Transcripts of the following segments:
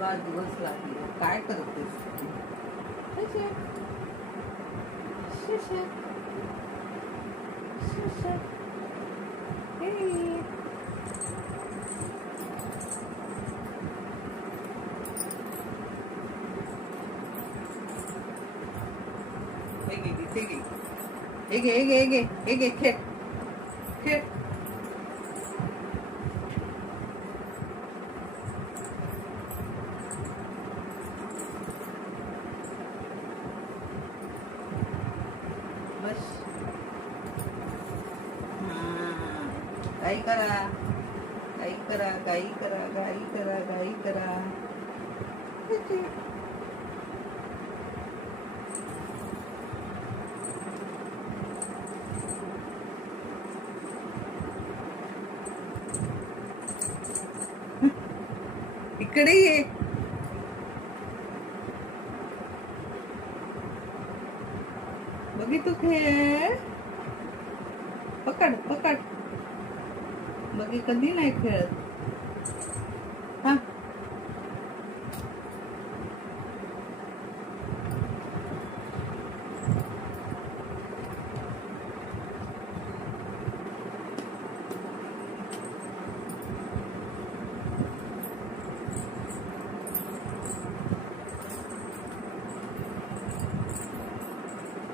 का दिवस लागले काय करतेस खेळ खेळ बस गाई करा गाई करा गाई करा गाई करा गाई करा इकडे ये बघितू खेळ पकड पकड बघी कधी नाही खेळत हा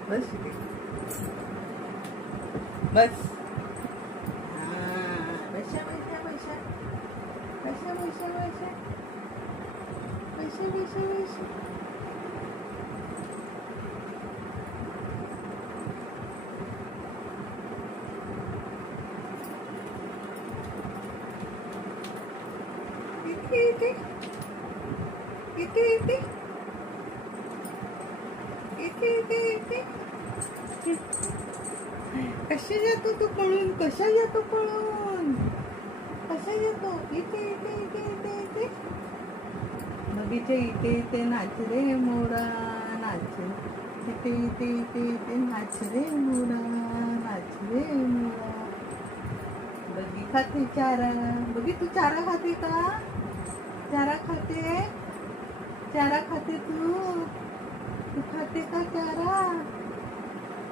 बस बस पैसा पैसा पैसा पैसा पैसा पैसा पैसा पैसा पैसा इथे इथे इथे इथे इथे इथे इथे कशा जातो तू पळून कशा जातो पळून कशा जातो इथे इथे इथे इथे इथे बगीचे इथे इथे नाच रे मोरा नाच इथे इथे इथे इथे नाच रे मोरा नाच रे मोरा बगी खाते चारा बगी तू चारा खाते का चारा खाते तू खाते का चारा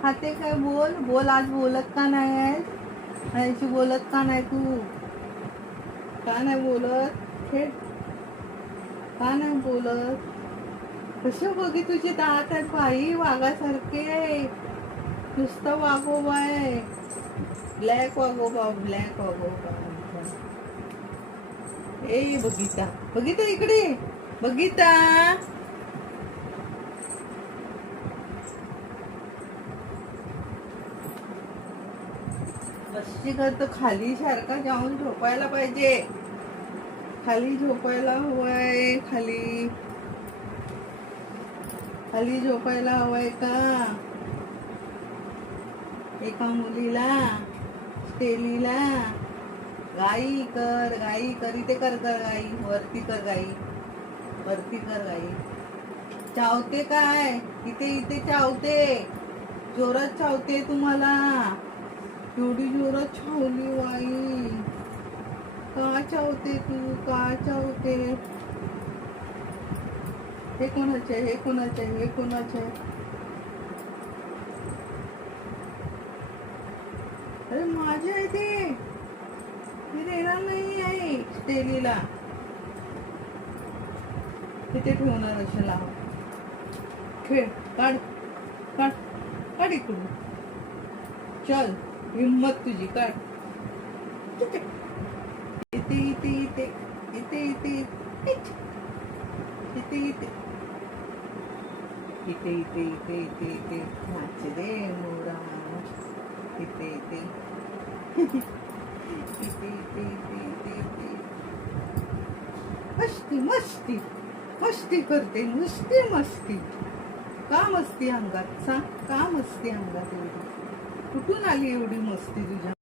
खाते काय बोल बोल आज बोलत का नाही आहेस बोलत का नाही तू का नाही बोलत खेळ का नाही बोलत कसे बघी तुझे दात आहेत बाई वाघासारखे नुसतं वाघोबा आहे ब्लॅक वाघोबा ए बगीता बगीता इकडे बगीता मस्ती करतो खाली सारखा जाऊन झोपायला पाहिजे खाली झोपायला हवंय खाली खाली झोपायला हवंय का एका मुलीला स्टेलीला गाई कर इथे कर गाई वरती कर गाई चावते काय इथे इथे चावते जोरात चावते तुम्हाला एवढी जोरात चावली बाई का चावते तू का चावते हे कोणाचे अरे माझ्या इथे देणार नाही आहे स्टेलीला तिथे ठेवणार असेल खेळ काढ काढ काढ इकडून चल हिम्मत तुझी काढ इथे इथे इथे इथे इथे इथे इथे इथे इथे इथे इथे इथे नाच रे मोरा इथे इथे इथे इथे इथे इथे इथे मस्ती मस्ती मस्ती करते नुसती मस्ती का मस्ती अंगात सांग का मस्ती अंगात एवढी कुठून आली एवढी मस्ती तुझ्या